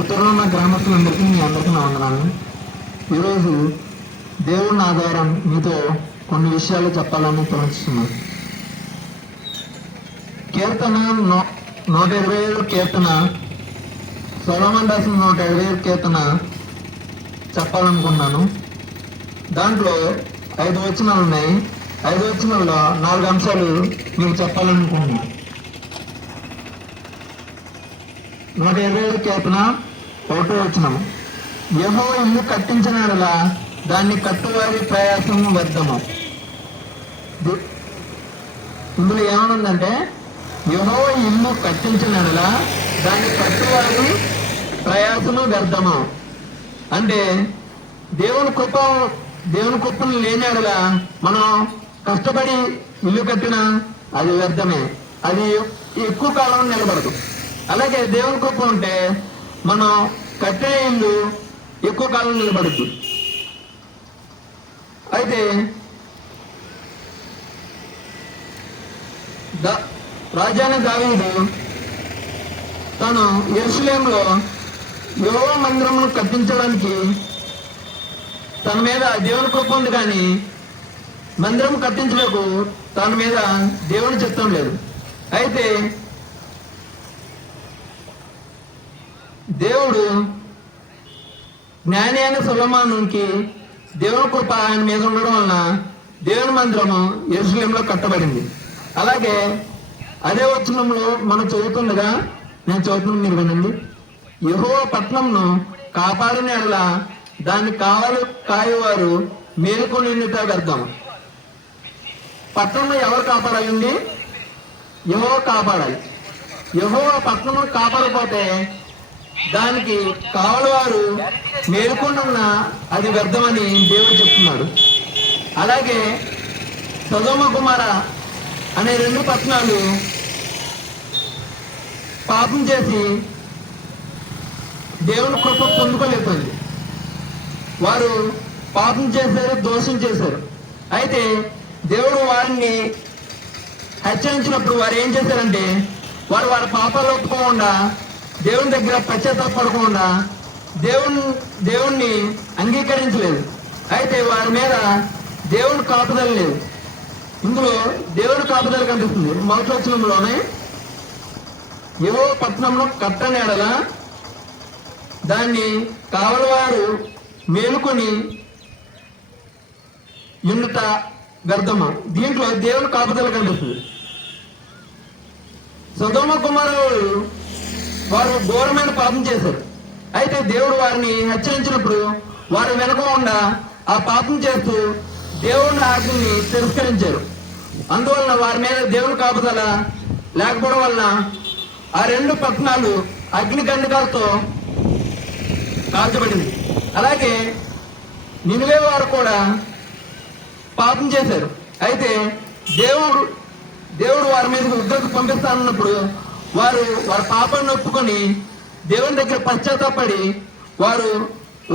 ఉత్తరంలో ఉన్న గ్రామస్తులందరికీ మీ అందరికీ నా వందనాలు. ఈరోజు దేవుని ఆధారం మీతో కొన్ని విషయాలు చెప్పాలని తలంచుతున్నాను. కీర్తన 127 కీర్తన, సొలొమోను రాసిన 127 కీర్తన చెప్పాలనుకున్నాను. దాంట్లో 5 వచనాలు ఉన్నాయి. 5 వచనాల్లో 4 అంశాలు మీకు చెప్పాలనుకున్నాను. 127 కీర్తన 1వ వచనం, యెహోవా ఇల్లు కట్టించిన యెడల దాన్ని కట్టువారి ప్రయాసము వ్యర్థము. ఇందులో ఏమనుందంటే, యెహోవా ఇల్లు కట్టించిన యెడల దాన్ని కట్టువారి ప్రయాసము వ్యర్థము. అంటే దేవుని కృపను లేని యెడల మనం కష్టపడి ఇల్లు కట్టినా అది వ్యర్థమే, అది ఎక్కువ కాలం నిలబడదు. అలాగే దేవుని కృప ఉంటే మనం కట్టే ఇల్లు ఎక్కువ కాలం నిలబడుద్ది. అయితే రాజైన దావీదు తను యెరూషలేములో యెహోవా మందిరమును కట్టించడానికి తన మీద దేవుని కృప ఉంది, కానీ మందిరం కట్టించలకు తన మీద దేవుని చిత్తం లేదు. అయితే దేవుడు జ్ఞాని అయిన సొలొమోనుకి దేవుని కృప ఆయన మీద ఉండడం వలన దేవుని మందిరము యెరూషలేములో కట్టబడింది. అలాగే అదే వచనంలో మనం చదువుతుండగా, నేను చదువుతున్నాను, మీరు వినండి. యెహోవా పట్టణంను కాపాడిన యెడల దాన్ని కాయువారు మేలుకొని వ్యర్థం. పట్టణంలో ఎవరు కాపాడాలండి? యెహోవా కాపాడాలి. యెహోవా పట్టణం కాపాడకపోతే దానికి కావలవారు మేలుకొనున్నా అది వ్యర్థమని దేవుడు చెప్తున్నాడు. అలాగే సొదొమ గుమొర్ర అనే 2 పట్టణాలు పాపం చేసి దేవుని కృప పొందుకోలేకపోయింది. వారు పాపం చేశారు, దోషం చేశారు. అయితే దేవుడు వారిని హెచ్చరించినప్పుడు వారు ఏం చేశారంటే, వారి పాపాలు ఒప్పుకోకుండా, దేవుని దగ్గర పశ్చాత్తాపడకుండా దేవుణ్ణి అంగీకరించలేదు. అయితే వారి మీద దేవుని కాపుదల లేదు. ఇందులో దేవుని కాపుదల కనిపిస్తుంది. మొదటి వచనంలోనే, యెహోవా పట్టణంలో కట్టని యెడల దాన్ని కావలవారు మేలుకొని ఉండుట వ్యర్థము. దీంట్లో దేవుని కాపుదల కనిపిస్తుంది. సొదొమ గుమొర్ర వారు ఘోరమైన పాపం చేశారు. అయితే దేవుడు వారిని హెచ్చరించినప్పుడు వారు వెనకకుండా ఆ పాపం చేస్తూ దేవుని ఆజ్ఞని తిరస్కరించారు. అందువలన వారి మీద దేవుని కాపుదల లేకపోవడం వలన ఆ 2 పట్టణాలు అగ్ని గంధకాలతో కాల్చబడింది. అలాగే నినివే వారు కూడా పాపం చేశారు. అయితే దేవుడు వారి మీదకి ఉగ్రత పంపిస్తానన్నప్పుడు వారి పాపాన్ని ఒప్పుకొని దేవుని దగ్గర పశ్చాత్తాపడి వారు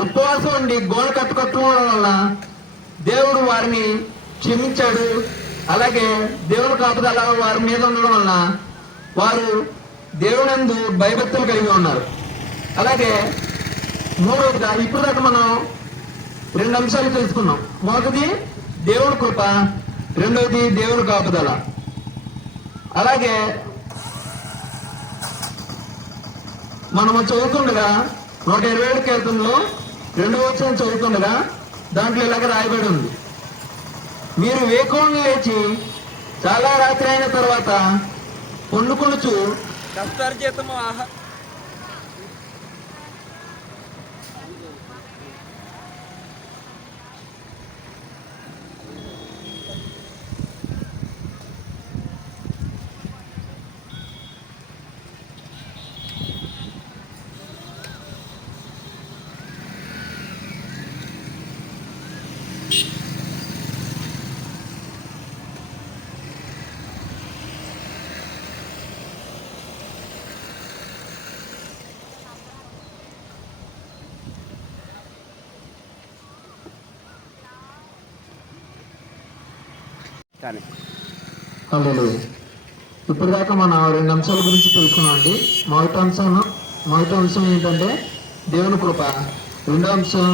ఉపవాసం ఉండి గోడ కట్టుకోవడం వల్ల దేవుడు వారిని క్షమించాడు. అలాగే దేవుని కాపుదల వారి మీద ఉండడం వలన వారు దేవునందు భయభక్తులు కలిగి ఉన్నారు. అలాగే మూడవదిగా, ఇప్పుడు దాకా మనం 2 అంశాలు తెలుసుకున్నాం. మొదటిది దేవుని కృప, రెండవది దేవుని కాపుదల. అలాగే మనము చదువుతుండగా 127 కీర్తనలో 2వ వచనం చదువుతుండగా దాంట్లో ఇలాగ రాయబడి ఉంది, మీరు వేకువనే లేచి చాలా రాత్రి అయిన తర్వాత వండుకొనుచు కష్టార్జితము కానీ ఇప్పుడు దాకా మనం 2 అంశాల గురించి తెలుసుకున్నాం అండి. మొదటి అంశం ఏంటంటే దేవుని కృప. రెండో అంశం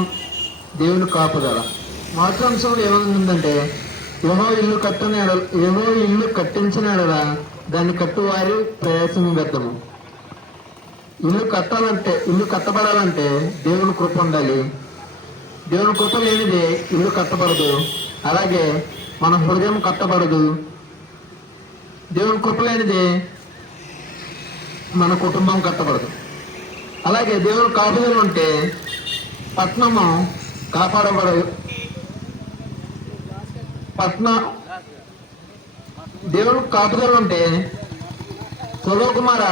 దేవుని కాపుదల. మొదటి అంశంలో ఏముందంటే యెహోవా ఇల్లు కట్టించిన ఎడల దాన్ని కట్టువారి ప్రయాసం వ్యర్థము. ఇల్లు కట్టబడాలంటే దేవుని కృప ఉండాలి. దేవుని కృప లేనిదే ఇల్లు కట్టబడదు. అలాగే మన హృదయం కట్టబడదు. దేవుని కృప లేనిదే మన కుటుంబం కట్టబడదు. అలాగే దేవుని కాపుదల ఉంటే పట్టణము కాపాడబడదు. దేవుని కాపుదల ఉంటే సొదొమ కుమార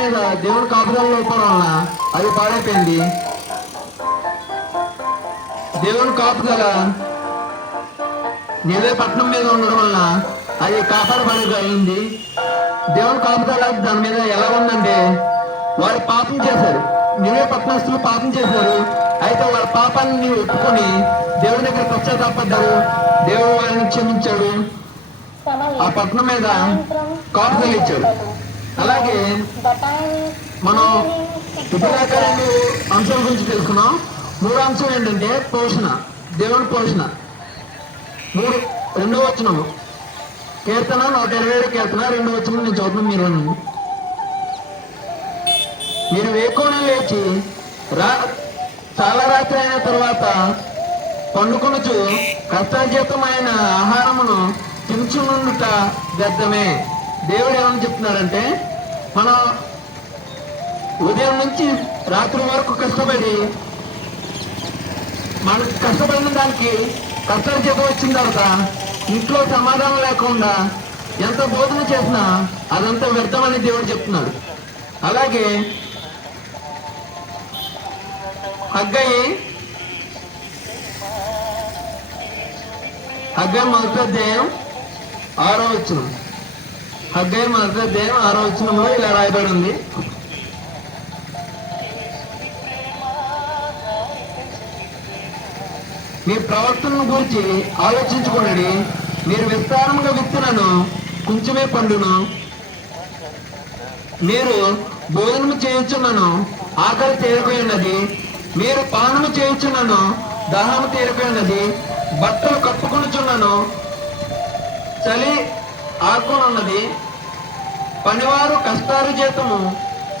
మీద దేవుని కాపుదల లోపడం వలన అది పాడైపోయింది. దేవుని కాపుదల నిలే పట్టణం మీద ఉండడం వలన అది కాపాడబడగలిగింది. దేవుని కాపుదల దాని మీద ఎలా ఉందంటే వారు పాపం చేశారు. నిలే పట్టణస్తులు పాపం చేశారు. అయితే వాళ్ళ పాపాన్ని ఒప్పుకొని దేవుని దగ్గర పశ్చాత్తాపడ్డారు. దేవుడు వారిని క్షమించాడు. ఆ పట్టణం మీద కాపుదల ఇచ్చాడు. అలాగే మనం ఇప్పటిదాకా 2 అంశాల గురించి తెలుసుకున్నాం. 3వ అంశం ఏంటంటే పోషణ, దేవుని పోషణ. 2వ వచనము కీర్తన 127 కీర్తన 2వ వచనం నేను చదువుతున్నాను. మీరు వేకువనే లేచి చాలా రాత్రి అయిన తర్వాత పండుకొనుచు కష్టార్జితమైన ఆహారమును తినుచునుట వ్యర్థమే. దేవుడు ఏమని చెప్తున్నాడంటే మనం ఉదయం నుంచి రాత్రి వరకు కష్టపడి మనకు కష్టపడిన దానికి కష్టార్జితం వచ్చిన తర్వాత ఇంట్లో సమాధానం లేకుండా ఎంత బోధన చేసినా అదంతా వ్యర్థమని దేవుడు చెప్తున్నాడు. అలాగే హగ్గయి మొదటి అధ్యాయం 6వ వచనం. హగ్గయి మొదటి అధ్యాయం 6వ వచనంలో ఇలా రాయబడి ఉంది. మీ ప్రవర్తనను గురించి ఆలోచించుకోండి. మీరు విస్తారంగా విత్తినను కొంచెమే పండును. మీరు భోజనము చేయుచున్నను ఆకలి తీరిపోయినది. మీరు పానము చేయుచున్నను దాహము తీరిపోయినది. బట్టలు కప్పుకొనుచున్నను చలి ఆకునున్నది. పనివారు కష్టారు జీతము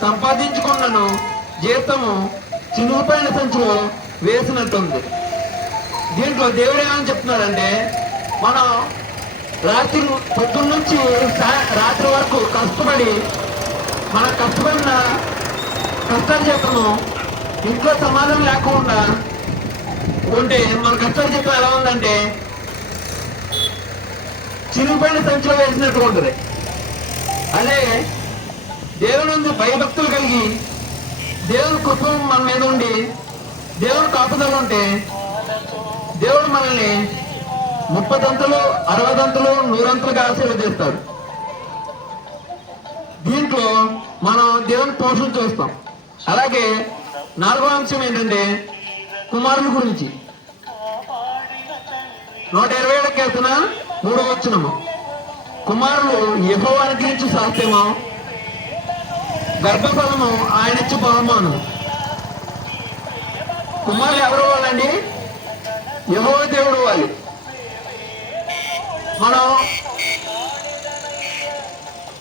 సంపాదించుకున్నను జీతము చినుగుపైన సంచిలో వేసినట్టుంది. దీంట్లో దేవుడు ఏమని చెప్తున్నాడంటే మనం పొద్దున్న నుంచి రాత్రి వరకు కష్టపడి మన కష్టపడిన కష్టార్జితము ఇంట్లో సమాధానం లేకుండా ఉంటే మన కష్టార్జితం ఎలా ఉందంటే చిరుపైన సంచిలో వేసినట్టు ఉంటుంది. అదే దేవుని భయభక్తులు కలిగి దేవుని కృప మన మీద ఉండి దేవుని కాపుదల ఉంటే దేవుడు మనల్ని 30 దంతులు 60 దంతులు 100 దంతులుగా ఆశీర్వదిస్తాడు. దీంట్లో మనం దేవుని పోషణ చూస్తాం. అలాగే 4వ అంశం ఏంటంటే కుమారుల గురించి. 127 కీర్తన 3వ వచనము. కుమారులు యెహోవాను గురించి సాధ్యము, గర్భఫలము ఆయన ఇచ్చు బహుమానము. కుమారులు ఎవరు వాళ్ళండి? యెహోవా దేవుడు వాళ్ళు.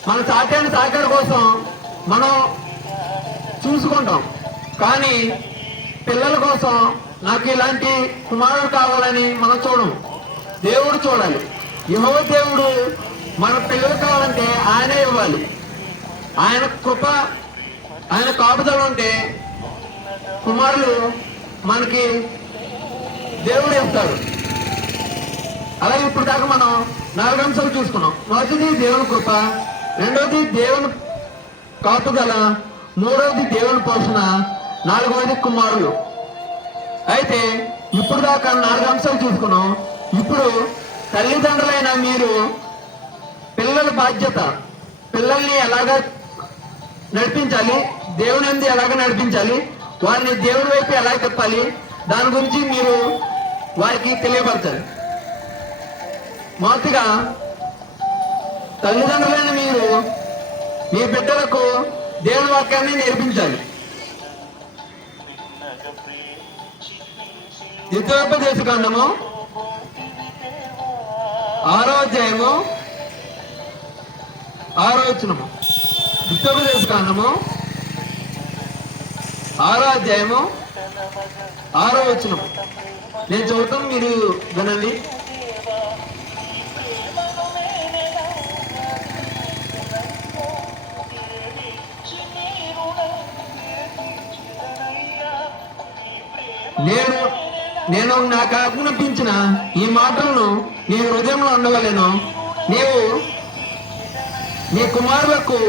మన సాధ్యాన్ని సాకారు కోసం మనం చూసుకుంటాం. కానీ పిల్లల కోసం నాకు ఇలాంటి కుమారుడు కావాలని మనం చూడము. దేవుడు చూడాలి. యెహోవా దేవుడు మన పిల్లలు కావాలంటే ఆయనే ఇవ్వాలి. ఆయన కృప ఆయన కాపుదల ఉంటే కుమారులు మనకి దేవుడు ఇస్తాడు. అలాగే ఇప్పుడు దాకా మనం 4 అంశాలు చూసుకున్నాం. మొదటిది దేవుని కృప, రెండవది దేవుని కాపుదల, మూడవది దేవుని పోషణ, 4వది కుమారులు. అయితే ఇప్పుడు దాకా 4 అంశాలు చూసుకున్నాం. ఇప్పుడు తల్లిదండ్రులైన మీరు పిల్లల బాధ్యత, పిల్లల్ని ఎలాగా నడిపించాలి, దేవుని యందు ఎలాగ నడిపించాలి, వారిని దేవుడి వైపు ఎలా తిప్పాలి, దాని గురించి మీరు వారికి తెలియపరచాలి. మొదటిగా తల్లిదండ్రులైన మీరు మీ బిడ్డలకు దేవుని వాక్యాన్ని నేర్పించాలి. ద్వితీయోపదేశ కాండము 6వ అధ్యాయము 6వ వచనము. ద్వితీయోపదేశ కాండము 6వ అధ్యాయము 6వ వచనము. నేను చదువుతాను, మీరు వినండి. నేను నాకు ఆజ్ఞాపించిన ఈ మాటలను నీ హృదయంలో ఉండవలెను. నీవు నీ కుమారులకు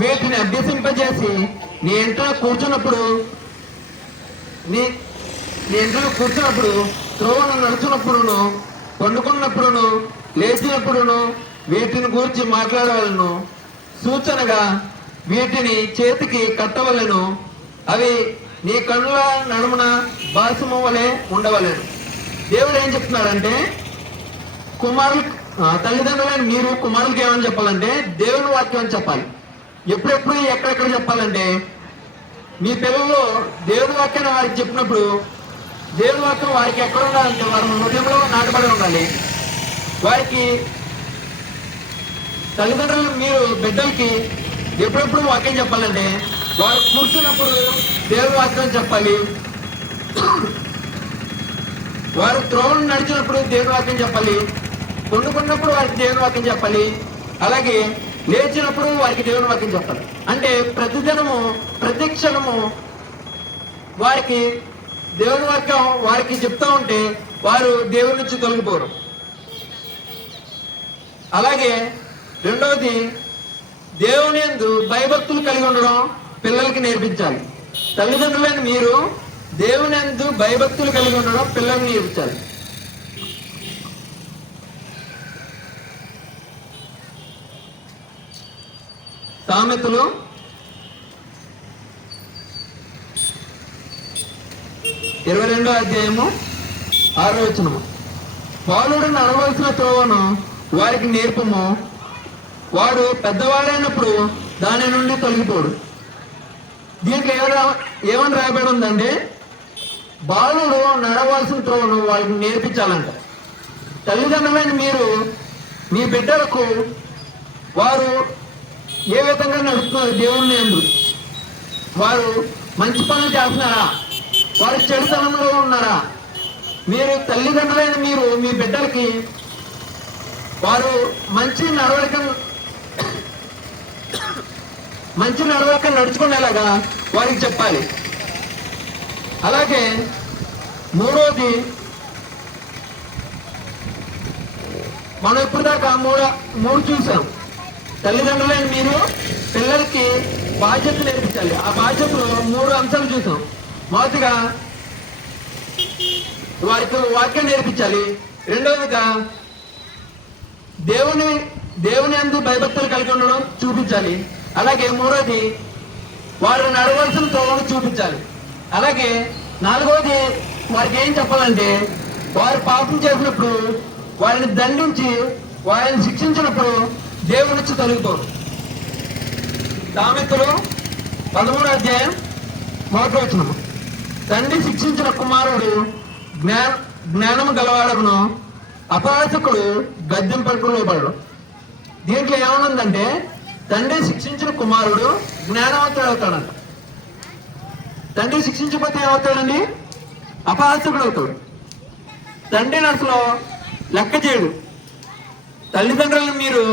వీటిని అభ్యసింపజేసి నీ ఇంట్లో కూర్చున్నప్పుడు త్రోవను నడుచున్నప్పుడును, పండుకున్నప్పుడును, లేచినప్పుడును వీటిని గురించి మాట్లాడవలను. సూచనగా వీటిని చేతికి కట్టవలెను. అవి నీ కన్నుల నడుమున బాసుము వలె ఉండవలేను. దేవుడు ఏం చెప్తున్నాడంటే, తల్లిదండ్రులైన మీరు కుమారులకి ఏమని చెప్పాలంటే దేవుని వాక్యం అని చెప్పాలి. ఎప్పుడెప్పుడు ఎక్కడెక్కడ చెప్పాలంటే, మీ పిల్లలు దేవుని వాక్యాన్ని వారికి చెప్పినప్పుడు దేవుని వాక్యం వారికి ఎక్కడ ఉండాలంటే వారి హృదయంలో నాటబడి ఉండాలి. వారికి తల్లిదండ్రులు మీరు బిడ్డలకి ఎప్పుడెప్పుడు వాక్యం చెప్పాలంటే, వారు కూర్చున్నప్పుడు దేవుని వాక్యం చెప్పాలి. వారు త్రోవను నడిచినప్పుడు దేవుని వాక్యం చెప్పాలి. పండుకున్నప్పుడు వారికి దేవుని వాక్యం చెప్పాలి. అలాగే లేచినప్పుడు వారికి దేవుని వాక్యం చెప్పాలి. అంటే ప్రతిదినము ప్రతి క్షణము వారికి దేవుని వాక్యం వారికి చెప్తా ఉంటే వారు దేవుని నుంచి తొలగిపోరు. అలాగే రెండవది, దేవుని యందు భయభక్తులు కలిగి ఉండడం పిల్లలకి నేర్పించాలి. తల్లిదండ్రులైన మీరు దేవుని యందు భయభక్తులు కలిగి ఉండడం పిల్లలకు నేర్పించాలి. సామెతలు 22వ అధ్యాయము 6వ వచనము. బాలుడు నడవలసిన త్రోవను వారికి నేర్పము, వాడు పెద్దవాడైనప్పుడు దాని నుండి తొలగిపోడు. దీంట్లో ఏమని రాయబడి ఉందంటే, బాలుడు నడవలసిన త్రోవను వారికి నేర్పించాలంట. తల్లిదండ్రులైన మీరు మీ బిడ్డలకు వారు ఏ విధంగా నడుస్తున్నారు దేవుని యందు, వారు మంచి పనులు చేస్తున్నారా, వారు చెడుతనంలో ఉన్నారా, మీరు తల్లిదండ్రులైన మీరు మీ బిడ్డలకి వారు మంచి నడవడిక నడుచుకునేలాగా వారికి చెప్పాలి. అలాగే మూడోది, మనం ఇప్పుడు దాకా మూడు చూసాం. తల్లిదండ్రులైన మీరు పిల్లలకి బాధ్యత నేర్పించాలి. ఆ బాధ్యతలో 3 అంశాలు చూసాం. మొదటిగా వారికి వాక్యం నేర్పించాలి. రెండవదిగా దేవుని యందు భయభక్తులు కలిగి ఉండడం చూపించాలి. అలాగే మూడోది, వారు నడవలసిన త్రోవను చూపించాలి. అలాగే నాలుగోది, వారికి ఏం చెప్పాలంటే, వారు పాపం చేసినప్పుడు వారిని దండించి వారిని శిక్షించినప్పుడు దేవుని నుంచి తొలగిపోరు. సామెతలు 13వ అధ్యాయం 1వ వచనము. తండ్రి శిక్షించిన కుమారుడు జ్ఞానము గలవాడను, అపహాసకుడు గద్దెంపకు లోబడడు. దీంట్లో ఏమనుందంటే, తండ్రి శిక్షించిన కుమారుడు జ్ఞానవంతుడు అవుతాడంట. తండ్రి శిక్షించకపోతే ఏమవుతాడండి? అపహాసకుడు అవుతాడు. తండ్రిని అసలు లెక్క చేయడు. తల్లిదండ్రులను మీరు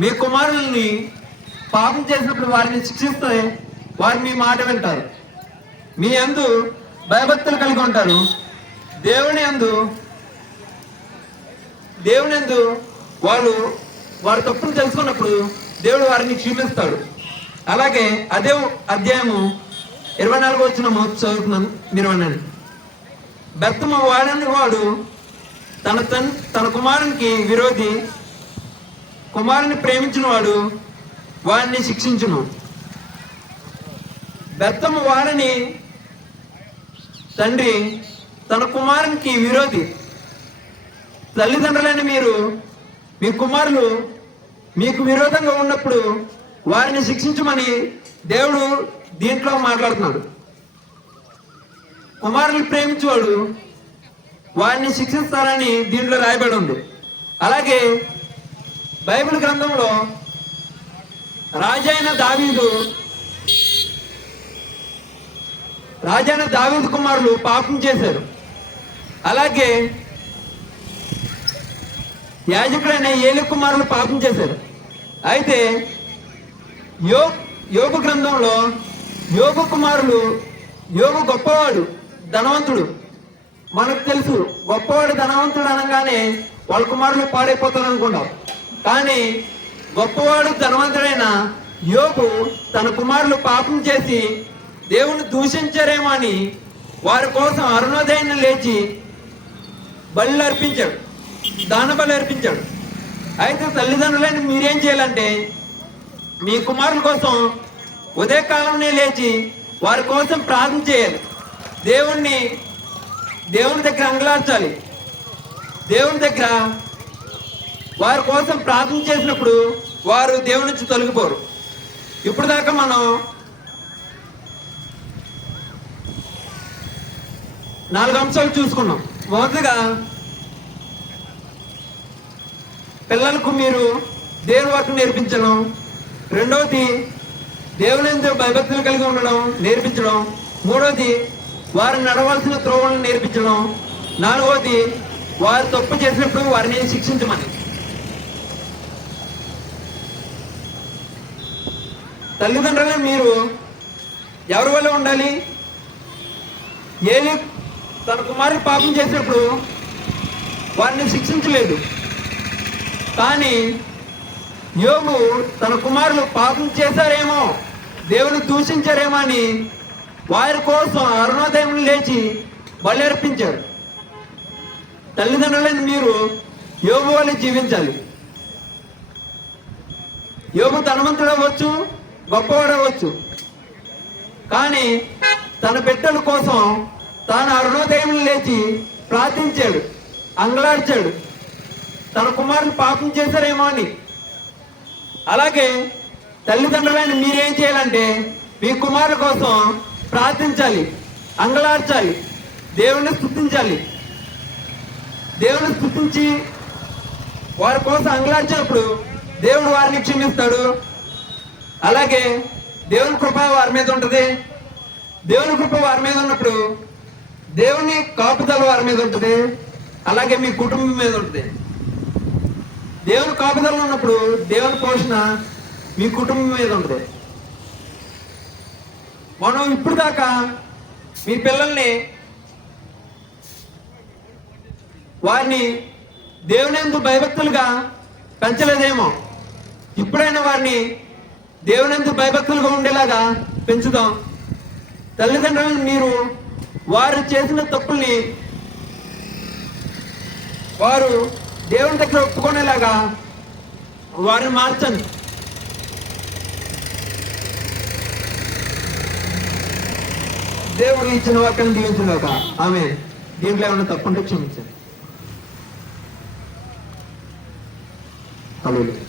మీ కుమారుల్ని పాపం చేసినప్పుడు వారిని శిక్షిస్తే వారు మీ మాట వింటారు. మీ యందు భయభక్తులు కలిగి ఉంటారు. దేవుని యందు వారి తప్పును తెలుసుకున్నప్పుడు దేవుడు వారిని క్షమిస్తాడు. అలాగే అదే అధ్యాయము 24వ వచనము చదువుతున్నాను, మీరు వినండి. బెత్తము వాడని వాడు తన కుమారునికి విరోధి, కుమారుని ప్రేమించిన వాడు వాడిని శిక్షించును. బెత్తము వాడని తండ్రి తన కుమారునికి విరోధి. తల్లిదండ్రులైన మీరు మీ కుమారులు మీకు విరోధంగా ఉన్నప్పుడు వారిని శిక్షించమని దేవుడు దీంట్లో మాట్లాడుతున్నాడు. కుమారుని ప్రేమించేవాడు వారిని శిక్షిస్తారని దీంట్లో రాయబడి ఉంది. అలాగే బైబిల్ గ్రంథంలో రాజైన దావీదు కుమారులు పాపం చేశారు. అలాగే యాజకుడైన ఏలి కుమారులు పాపం చేశారు. అయితే యోబు గ్రంథంలో యోబు కుమారులు, యోబు గొప్పవాడు, ధనవంతుడు. మనకు తెలుసు గొప్పవాడు ధనవంతుడు అనగానే వాళ్ళ కుమారులు పాడైపోతారు అనుకుంటాం. కానీ గొప్పవాడు ధనవంతుడైన యోబు తన కుమారులు పాపం చేసి దేవుని దూషించారేమో అని వారి కోసం అరుణోదయాన్ని లేచి బలి అర్పించాడు, దాన బలి అర్పించాడు. అయితే తల్లిదండ్రులైన మీరేం చేయాలంటే మీ కుమారుల కోసం ఉదయకాలంలో లేచి వారి కోసం ప్రార్థన చేయాలి. దేవుని దగ్గర అంగలార్చాలి. దేవుని దగ్గర వారి కోసం ప్రార్థన చేసినప్పుడు వారు దేవుని నుంచి తొలగిపోరు. ఇప్పుడు దాకా మనం 4 అంశాలు చూసుకున్నాం. మొదటిగా పిల్లలకు మీరు దేవుని వాక్యం నేర్పించడం. రెండవది దేవుని యందు భయభక్తులు కలిగి ఉండడం నేర్పించడం. మూడవది వారు నడవలసిన త్రోవలను నేర్పించడం. నాలుగవది వారు తప్పు చేసినప్పుడు వారిని శిక్షించమని. తల్లిదండ్రులను మీరు ఎవరి వల్ల ఉండాలి? ఏలి తన కుమారుడు పాపం చేసినప్పుడు వారిని శిక్షించలేదు. కానీ యోబు తన కుమారులు పాపం చేశారేమో, దేవుని దూషించారేమో అని వారి కోసం అరుణోదయం లేచి బలి అర్పించారు. తల్లిదండ్రులను మీరు యోబు వల్ల జీవించాలి. యోబు ధనవంతుడు అవ్వచ్చు, గొప్పవాడు అవ్వచ్చు. కానీ తన బిడ్డల కోసం తాను అరుణోదయం లేచి ప్రార్థించాడు, అంగలార్చాడు, తన కుమారుని పాపం చేశారేమో అని. అలాగే తల్లిదండ్రులైన మీరేం చేయాలంటే మీ కుమారుల కోసం ప్రార్థించాలి, అంగలార్చాలి, దేవుని స్తుతించాలి. దేవుని స్తుతించి వారి కోసం అంగలార్చినప్పుడు దేవుడు వారిని క్షమిస్తాడు. అలాగే దేవుని కృప వారి మీద ఉంటుంది. దేవుని కృప వారి మీద ఉన్నప్పుడు దేవుని కాపుదల వారి మీద ఉంటుంది. అలాగే మీ కుటుంబం మీద ఉంటుంది. దేవుని కాపుదల ఉన్నప్పుడు దేవుని పోషణ మీ కుటుంబం మీద ఉంటుంది. మనం ఇప్పుడు దాకా మీ పిల్లల్ని వారిని దేవుని యందు భయభక్తులుగా పెంచలేదేమో. ఇప్పుడైనా వారిని దేవుని యందు భయభక్తులుగా ఉండేలాగా పెంచుదాం. తల్లిదండ్రులను మీరు వారు చేసిన తప్పుల్ని వారు దేవుని దగ్గర ఒప్పుకునేలాగా వారిని మార్చండి. దేవుడు ఇచ్చిన వాక్యాన్ని దీవించుగాక. ఆమె దీంట్లో ఏమైనా తప్పుంటే క్షమించండి. హల్లెలూయా.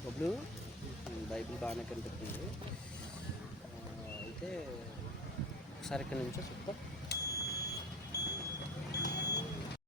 ఇప్పుడు బైబిల్ బాగానే కనిపిస్తుంది. అయితే ఒకసారి ఇక్కడ నుంచో చెప్తా.